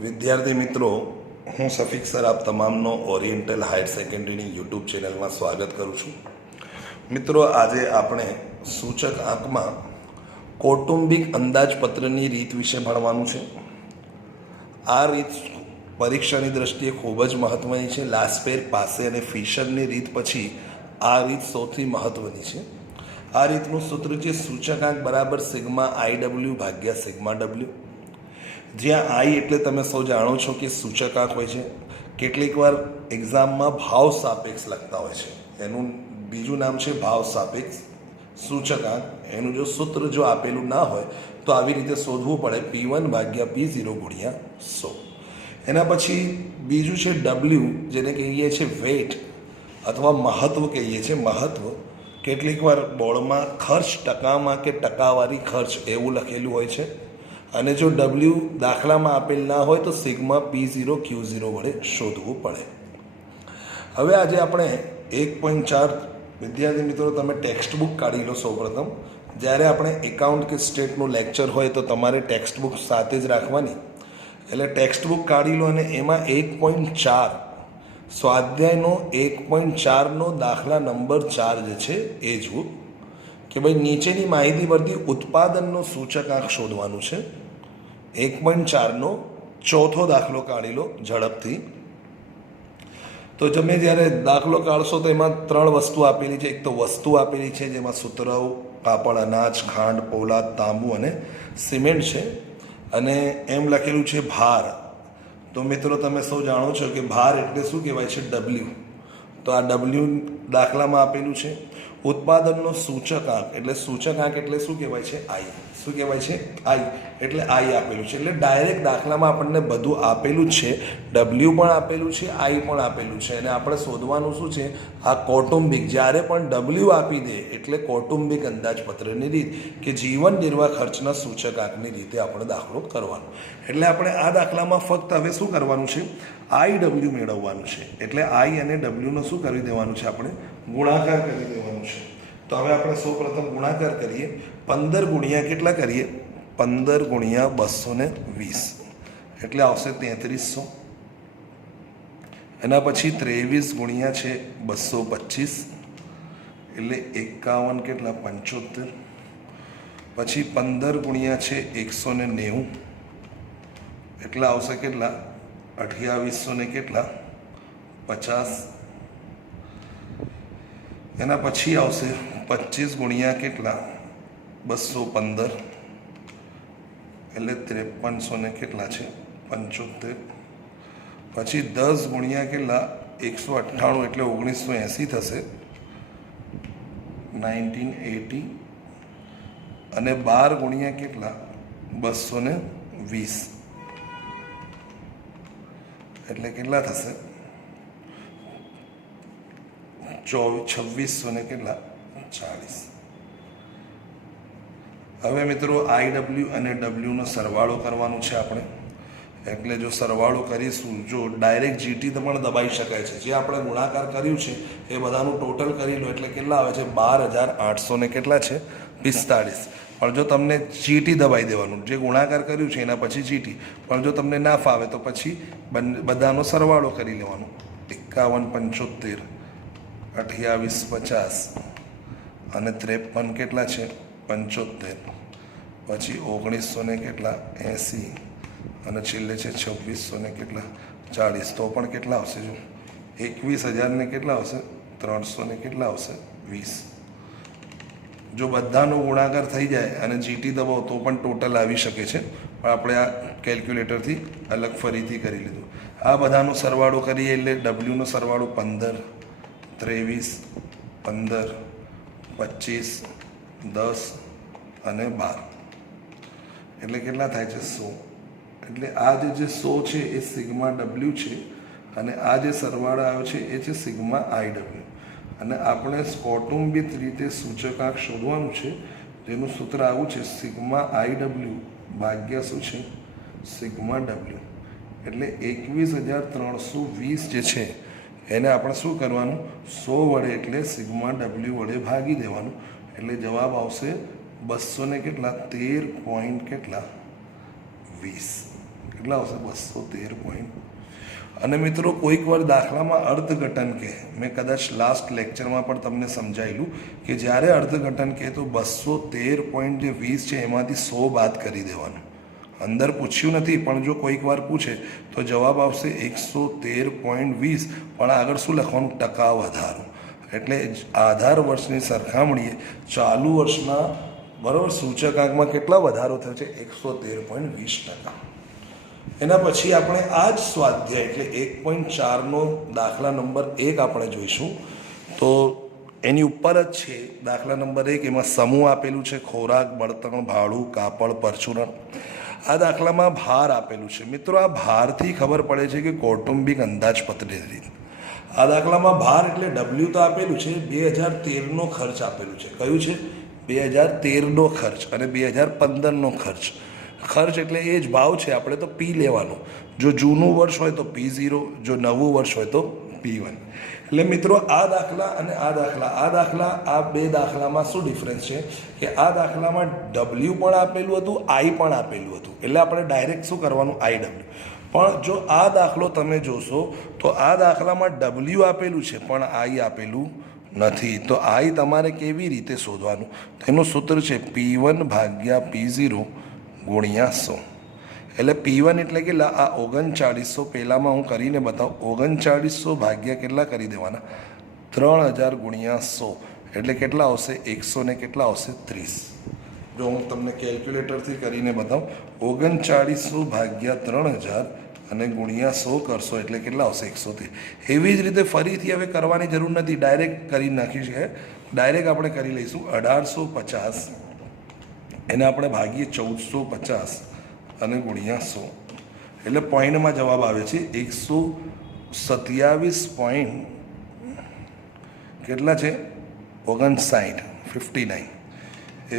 વિદ્યાર્થી મિત્રો, હું સફીક સર આપ તમામનો ઓરિએન્ટલ હાયર સેકન્ડરીની યુટ્યુબ ચેનલમાં સ્વાગત કરું છું. મિત્રો, આજે આપણે સૂચક આંકમાં કૌટુંબિક અંદાજપત્રની રીત વિશે ભણવાનું છે. આ રીત પરીક્ષાની દ્રષ્ટિએ ખૂબ જ મહત્ત્વની છે. લાસ્પેર, પાસે અને ફિશરની રીત પછી આ રીત સૌથી મહત્ત્વની છે. આ રીતનું સૂત્ર છે સૂચકાંક બરાબર સિગ્મા આઈ ડબલ્યુ ભાગ્યા સિગ્મા ડબલ્યુ, જ્યાં આઈ એટલે તમે સૌ જાણો છો કે સૂચકાંક હોય છે. કેટલીક વાર એક્ઝામમાં ભાવ સાપેક્ષ લખતા હોય છે, એનું બીજું નામ છે ભાવ સાપેક્ષ સૂચકાંક. એનું જો સૂત્ર જો આપેલું ના હોય તો આવી રીતે શોધવું પડે, P1 ભાગ્યા P0 ગુણ્યા 100. એના પછી બીજું છે ડબલ્યુ, જેને કહીએ છીએ વેટ અથવા મહત્ત્વ કહીએ છીએ. મહત્ત્વ કેટલીક વાર બોર્ડમાં ખર્ચ ટકામાં કે ટકાવારી ખર્ચ એવું લખેલું હોય છે, અને જો ડબલ્યુ દાખલામાં આપેલ ના હોય તો સિગ્મા P0 Q0 વડે શોધવું પડે. હવે આજે આપણે 1.4 વિદ્યાર્થી મિત્રો, તમે ટેક્સ્ટ બુક કાઢી લો. સૌપ્રથમ જ્યારે આપણે એકાઉન્ટ કે સ્ટેટનું લેક્ચર હોય તો તમારે ટેક્સ્ટ બુક સાથે જ રાખવાની. એટલે ટેક્સ્ટ બુક કાઢી લો અને એમાં 1.4 સ્વાધ્યાયનો 1.4નો દાખલા નંબર 4 જે છે એ જુઓ કે ભાઈ નીચેની માહિતી પરથી ઉત્પાદનનો સૂચકાંક શોધવાનું છે. 1.4નો ચોથો દાખલો કાઢી લો ઝડપથી. તો તમે જ્યારે દાખલો કાઢશો તો એમાં 3 વસ્તુ આપેલી છે. એક તો વસ્તુ આપેલી છે જેમાં સુતરાઉ, કાપડ, અનાજ, ખાંડ, પોલાદ, તાંબુ અને સિમેન્ટ છે, અને એમ લખેલું છે ભાર. તો મિત્રો, તમે સૌ જાણો છો કે ભાર એટલે શું કહેવાય છે? ડબલ્યુ. તો આ ડબલ્યુ દાખલામાં આપેલું છે. ઉત્પાદનનો સૂચકાંક એટલે સૂચકાંક એટલે શું કહેવાય છે? આઈ. શું કહેવાય છે? આઈ. એટલે આઈ આપેલું છે. એટલે ડાયરેક્ટ દાખલામાં આપણને બધું આપેલું જ છે. ડબલ્યુ પણ આપેલું છે, આઈ પણ આપેલું છે, અને આપણે શોધવાનું શું છે? આ કૌટુંબિક. જ્યારે પણ ડબલ્યુ આપી દે એટલે કૌટુંબિક અંદાજપત્રની રીત કે જીવન નિર્વાહ ખર્ચના સૂચકાંકની રીતે આપણે દાખલો કરવાનો. એટલે આપણે આ દાખલામાં ફક્ત હવે શું કરવાનું છે? આઈ ડબલ્યુ મેળવવાનું છે. એટલે આઈ અને ડબલ્યુનો શું કરી દેવાનું છે? આપણે ગુણાકાર કરી દેવાનું છે. તો હવે આપણે સૌ પ્રથમ ગુણાકાર કરીએ. 15 ગુણ્યા કેટલા કરીએ? 15 ગુણ્યા 220 એટલે આવશે 3300. એના પછી 23 ગુણ્યા છે 225 એટલે 51 કેટલા? 75. પછી 15 ગુણ્યા છે 190 એટલે આવશે કેટલા? 2800 ને કેટલા? 50. એના પછી આવશે 25 ગુણ્યા કેટલા? 215 એટલે 5300 ને કેટલા છે? 75. પછી 10 ગુણ્યા કેટલા? 198 એટલે 1980 થશે, 1980. અને 12 ગુણ્યા કેટલા? 220 એટલે કેટલા થશે? 2600 ને કેટલા? 40. હવે મિત્રો, આઈ ડબલ્યુ અને ડબલ્યુનો સરવાળો કરવાનો છે આપણે. એટલે જો સરવાળો કરીશું, જો ડાયરેક્ટ જીટી પણ દબાઈ શકાય છે. જે આપણે ગુણાકાર કર્યું છે એ બધાનું ટોટલ કરી લો એટલે કેટલા આવે છે? 12800 ને કેટલા છે? 45. પણ જો તમને જીટી દબાઈ દેવાનું, જે ગુણાકાર કર્યું છે એના પછી જીટી. પણ જો તમને ના ફાવે તો પછી બધાનો સરવાળો કરી લેવાનો. 51 75 28 50 અને 53 કેટલા છે? 75. પછી 1900 ને કેટલા? 80 અને છેલ્લે છે 2600 ને કેટલા? 40. તો પણ કેટલા આવશે? જો 21000 ને કેટલા આવશે? 300 ને કેટલા આવશે? 20. જો બધાનો ગુણાકાર થઈ જાય અને જીટી દબાવો તો પણ ટોટલ આવી શકે છે, પણ આપણે આ કેલ્ક્યુલેટરથી અલગ ફરીથી કરી લીધું. આ બધાનો સરવાળો કરીએ એટલે ડબલ્યુનો સરવાળો 15 23 15 25 10 અને 12 એટલે કેટલા થાય છે? 100. એટલે આ જે 100 છે એ સિગ્મા ડબલ્યુ છે, અને આ જે સરવાળો આવ્યો છે એ છે સિગ્મા આઈ ડબલ્યુ. અને આપણે કૌટુંબિક રીતે સૂચકાંક શોધવાનું છે, જેનું સૂત્ર આવું છે સિગ્મા આઈ ડબલ્યુ ભાગ્યા શું છે? Sigma W. એટલે 21320 જે છે એને આપણે શું કરવાનું? 100 વડે એટલે સિગ્મા ડબલ્યુ વડે ભાગી દેવાનું. એટલે જવાબ આવશે 200 ને કેટલા? 13 પોઈન્ટ કેટલા? 20. કેટલા આવશે 213. અને મિત્રો કોઈક વાર દાખલામાં અર્થઘટન કહે, મેં કદાચ લાસ્ટ લેક્ચરમાં પણ તમને સમજાયેલું કે જ્યારે અર્થઘટન કહે તો 213.20 છે એમાંથી 100 બાદ કરી દેવાનું. અંદર પૂછ્યું નથી, પણ જો કોઈક વાર પૂછે તો જવાબ આવશે 113.20, પણ આગળ શું લખવાનું? ટકા વધારો. એટલે આધાર વર્ષની સરખામણીએ ચાલુ વર્ષના બરાબર સૂચકાંકમાં કેટલા વધારો થયો છે? 113.20%. એના પછી આપણે આ જ સ્વાધ્યાય એટલે 1.4નો દાખલા નંબર 1 આપણે જોઈશું. તો એની ઉપર જ છે દાખલા નંબર 1. એમાં સમૂહ આપેલું છે: ખોરાક, બળતણ, ભાડું, કાપડ, પરચુરણ. આ દાખલામાં ભાર આપેલું છે. મિત્રો, આ ભારથી ખબર પડે છે કે કૌટુંબિક અંદાજપત્રની રીત. આ દાખલામાં ભાર એટલે ડબલ્યુ તો આપેલું છે, 2013નો ખર્ચ આપેલું છે. કયું છે? 2013નો ખર્ચ અને 2015નો ખર્ચ. ખર્ચ એટલે એ જ ભાવ છે, આપણે તો પી લેવાનો. જો જૂનું વર્ષ હોય તો P0, જો નવું વર્ષ હોય તો P1. એટલે મિત્રો આ દાખલા અને આ દાખલા આ બે દાખલામાં શું ડિફરન્સ છે કે આ દાખલામાં ડબલ્યુ પણ આપેલું હતું, આઈ પણ આપેલું હતું. એટલે આપણે ડાયરેક્ટ શું કરવાનું? IW. પણ જો આ દાખલો તમે જોશો તો આ દાખલામાં ડબલ્યુ આપેલું છે પણ આઈ આપેલું નથી. તો આઈ તમારે કેવી રીતે શોધવાનું? તેનું સૂત્ર છે P1 ભાગ્યા P0 ગુણ્યા 100. એટલે P1 એટલે કેટલા? આ 3900. પહેલાંમાં હું કરીને બતાવું. 3900 ભાગ્યા કેટલા કરી દેવાના? 3000 ગુણ્યા 100. એટલે કેટલા આવશે? 100 ને કેટલા આવશે? 30. જો હું તમને કેલ્ક્યુલેટરથી કરીને બતાવું, 3900 ભાગ્યા 3000 અને ગુણ્યા 100 કરશો એટલે કેટલા આવશે? 130. એવી જ રીતે ફરીથી હવે કરવાની જરૂર નથી, ડાયરેક્ટ કરી નાખી છે. ડાયરેક્ટ આપણે કરી લઈશું 1850. એને આપણે ભાગીએ 1450 અને ગુણ્યા 100. એટલે પોઈન્ટમાં જવાબ આવે છે 127 પોઈન્ટ કેટલા છે? 59.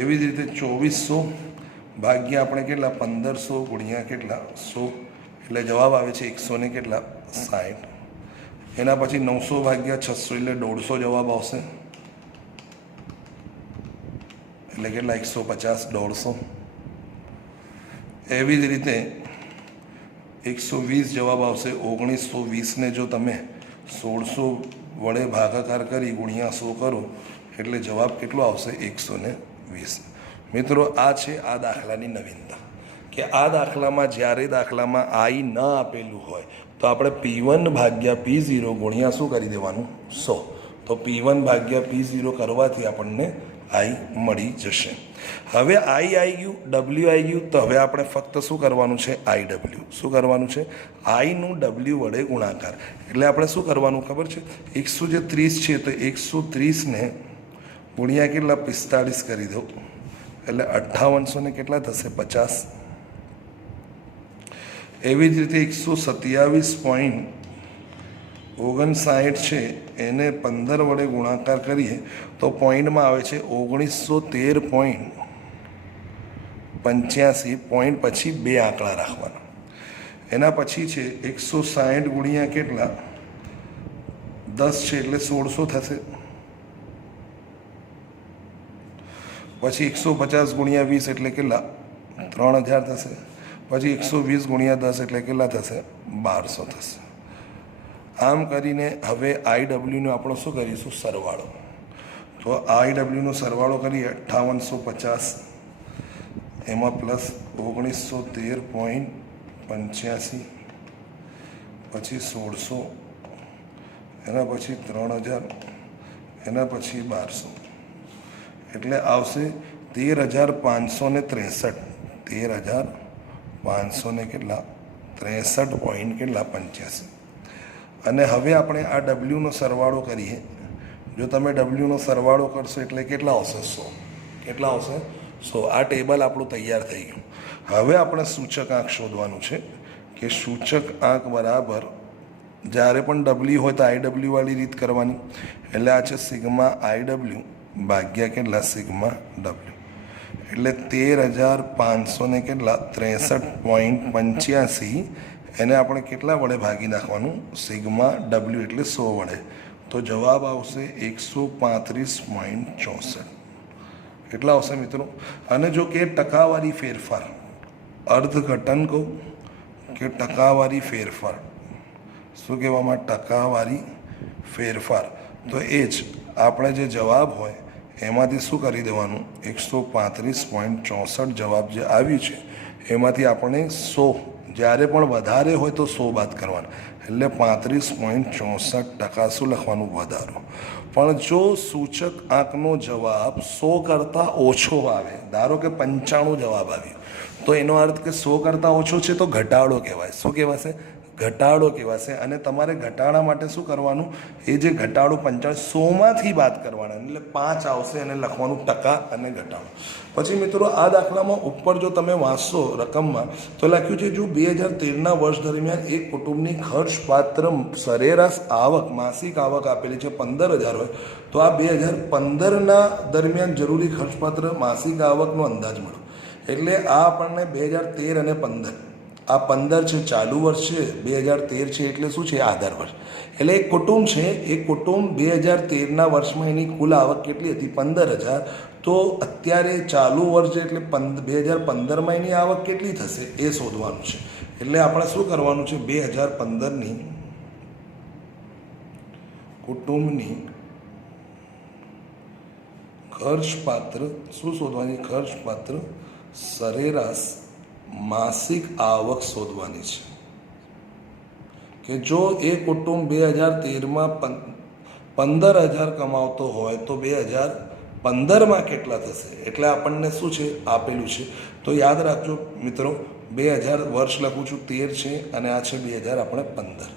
એવી જ રીતે 2400 ભાગ્યા આપણે કેટલા? 1500 ગુણ્યા કેટલા? 100. એટલે જવાબ આવે છે 100 ને કેટલા? 60. એના પછી 900 ભાગ્યા 600 એટલે 150 જવાબ આવશે. એટલે કેટલા? 150, 150. એવી જ રીતે 120 જવાબ આવશે. 1920ને જો તમે 1600 વડે ભાગાકાર કરી ગુણ્યા 100 કરો એટલે જવાબ કેટલો આવશે? 120. મિત્રો, આ છે આ દાખલાની નવીનતા કે આ દાખલામાં જ્યારે દાખલામાં આઈ ન આપેલું હોય તો આપણે P1 ભાગ્યા P0 ગુણ્યા શું કરી દેવાનું? 100. તો P1 ભાગ્યા P0 કરવાથી આપણને આઈ મળી જશે. હવે આઈ આવી ગયું, ડબલ્યુ આવી ગયું. તો હવે આપણે ફક્ત શું કરવાનું છે? IW. શું કરવાનું છે? આઈનું ડબલ્યુ વડે ગુણાકાર. એટલે આપણે શું કરવાનું ખબર છે? 130 છે તો 130ને ગુણ્યા કેટલા? 45 કરી દો. એટલે 5800 ને કેટલા થશે? 50. એવી જ રીતે 127.59 છે એને 15 વડે ગુણાકાર કરીએ તો પોઈન્ટમાં આવે છે 1913.85. પોઈન્ટ પછી 2 આંકડા રાખવાના. એના પછી છે 160 ગુણ્યા કેટલા? 10 છે એટલે 1600 થશે. પછી 150 ગુણ્યા 20 એટલે કેટલા? 3000 થશે. પછી 120 ગુણ્યા 10 એટલે કેટલા થશે? 1200 થશે. આમ કરીને હવે IWનો આપણો શું કરીશું? સરવાળો. તો IWનો સરવાળો કરીએ 5850 એમાં પ્લસ 1913.85 પછી 1600 એના પછી 3000 એના પછી 1200 એટલે આવશે 13563. 13500 કેટલા? 63 પોઈન્ટ કેટલા? 85. અને હવે આપણે આ ડબલ્યુનો સરવાળો કરીએ. જો તમે ડબલ્યુનો સરવાળો કરશો એટલે કેટલા આવશે? 100. કેટલા આવશે? 100. આ ટેબલ આપણું તૈયાર થઈ ગયું. હવે આપણે સૂચક આંક શોધવાનું છે કે સૂચક આંક બરાબર જ્યારે પણ ડબલ્યુ હોય તો IW વાળી રીત કરવાની. એટલે આ છે સિગ્મા IW ભાગ્યા કેટલા? Sigma W. એટલે 13500 ને કેટલા? 63.85. એને આપણે કેટલા વડે ભાગી નાખવાનું? સિગ્મા ડબલ્યુ એટલે 100 વડે. તો જવાબ આવશે 135.64. કેટલા આવશે મિત્રો? અને જો કે ટકાવારી ફેરફાર અર્થઘટન કહું કે ટકાવારી ફેરફાર, શું કહેવામાં ટકાવારી ફેરફાર, તો એ જ આપણે જે જવાબ હોય એમાંથી શું કરી દેવાનું 135.64 જવાબ જે આવ્યું છે એમાંથી આપણે 100 જ્યારે પણ વધારે હોય તો 100 બાદ કરવાના, એટલે 35.64% શું લખવાનું વધારો. પણ જો સૂચક આંકનો જવાબ 100 કરતાં ઓછો આવે, ધારો કે 95 જવાબ આવ્યો, તો એનો અર્થ કે 100 કરતાં ઓછો છે તો ઘટાડો કહેવાય. શું કહેવાશે? ઘટાડો કહેવાશે. અને તમારે ઘટાડા માટે શું કરવાનું, એ જે ઘટાડો 100માંથી બાદ કરવાના, એટલે 5 આવશે અને લખવાનું ટકા અને ઘટાડો. પછી મિત્રો આ દાખલામાં ઉપર જો તમે વાંચશો રકમમાં તો લખ્યું છે જો 2013ના વર્ષ દરમિયાન એક કુટુંબની ખર્ચપાત્ર સરેરાશ આવક, માસિક આવક આપેલી છે 15,000 હોય, તો આ 2015ના દરમિયાન જરૂરી ખર્ચપાત્ર માસિક આવકનો અંદાજ મળ્યો. એટલે આ આપણને 2013 અને 15, આ 15 છે ચાલુ વર્ષ છે, 2013 છે એટલે શું છે આધાર વર્ષ. એટલે એક કુટુંબ છે, એ કુટુંબ 2013ના વર્ષમાં એની કુલ આવક કેટલી હતી 15,000, તો અત્યારે ચાલુ વર્ષ એટલે 2015માં એની આવક કેટલી થશે એ શોધવાનું છે. એટલે આપણે શું કરવાનું છે, 2015ની કુટુંબની ખર્ચપાત્ર શું શોધવાની, ખર્ચપાત્ર સરેરાશ માસિક આવક શોધવાની છે. કે જો એ કુટુંબ 2013માં 15,000 કમાવતો હોય તો 2015માં કેટલા થશે, એટલે આપણને શું છે આપેલું છે. તો યાદ રાખજો મિત્રો, 2000 વર્ષ લખું છું 13 છે અને આ છે 2015.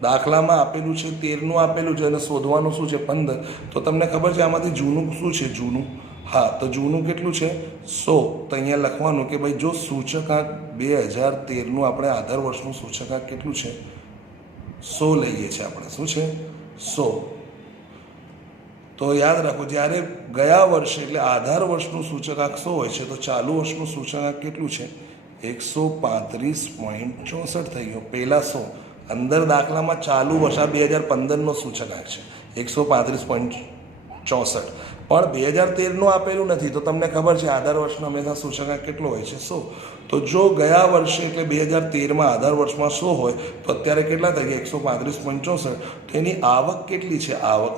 દાખલામાં આપેલું છે 13નું આપેલું છે અને શોધવાનું શું છે 15. તો તમને ખબર છે આમાંથી જૂનું શું છે, જૂનું, હા, તો જૂનું કેટલું છે 100. તો અહીંયા લખવાનું કે ભાઈ જો સૂચકાંક 2013નું આપણે આધાર વર્ષનું સૂચકાંક કેટલું છે 100 લઈએ છીએ આપણે, શું છે 100. તો યાદ રાખો જ્યારે ગયા વર્ષે એટલે આધાર વર્ષનું સૂચકાંક 100 હોય છે તો ચાલુ વર્ષનું સૂચકાંક કેટલું છે 135.64 થઈ ગયો. પહેલાં 100 અંદર દાખલામાં ચાલુ વર્ષ આ 2015નો સૂચકાંક છે 135.64, પણ 2013નું આપેલું નથી. તો તમને ખબર છે આધાર વર્ષનો હંમેશા સૂચકાંક કેટલો હોય છે 100. તો જો ગયા વર્ષે એટલે 2013માં આધાર વર્ષમાં 100 હોય તો અત્યારે કેટલા થઈ ગયા 135.64. તો એની આવક કેટલી છે, આવક,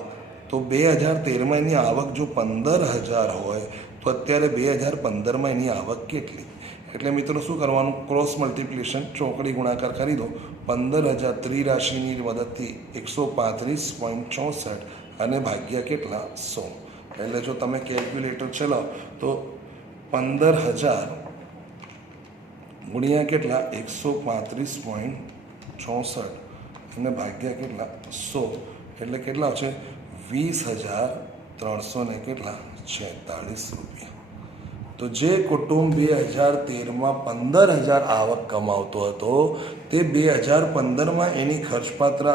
તો 2013માં એની આવક જો 15,000 હોય તો અત્યારે 2015માં એની આવક કેટલી. એટલે મિત્રો શું કરવાનું, ક્રોસ મલ્ટિપ્લિકેશન, ચોકડી ગુણાકાર કરી દો. 15,000 ત્રિરાશિની મદદથી 135.64 અને ભાગ્યા કેટલા 100. એટલે જો તમે કેલ્ક્યુલેટર ચલાવો તો 15,000 ગુણ્યા કેટલા 135.64 અને ભાગ્યા કેટલા 100, એટલે કેટલા છે 20,300 ને કેટલા 46 રૂપિયા. તો જે કુટુંબ 2013માં 15,000 આવક કમાવતો હતો તે 2015માં એની ખર્ચપાત્ર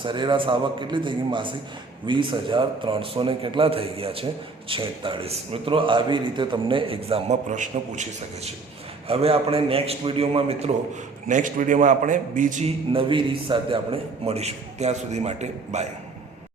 સરેરાશ આવક કેટલી થઈ ગઈ માસિક 20,300 ને કેટલા થઈ ગયા છે 46. મિત્રો આવી રીતે તમને એક્ઝામમાં પ્રશ્ન પૂછી શકે છે. હવે આપણે નેક્સ્ટ વિડીયોમાં આપણે બીજી નવી રીત સાથે આપણે મળીશું. ત્યાં સુધી માટે બાય.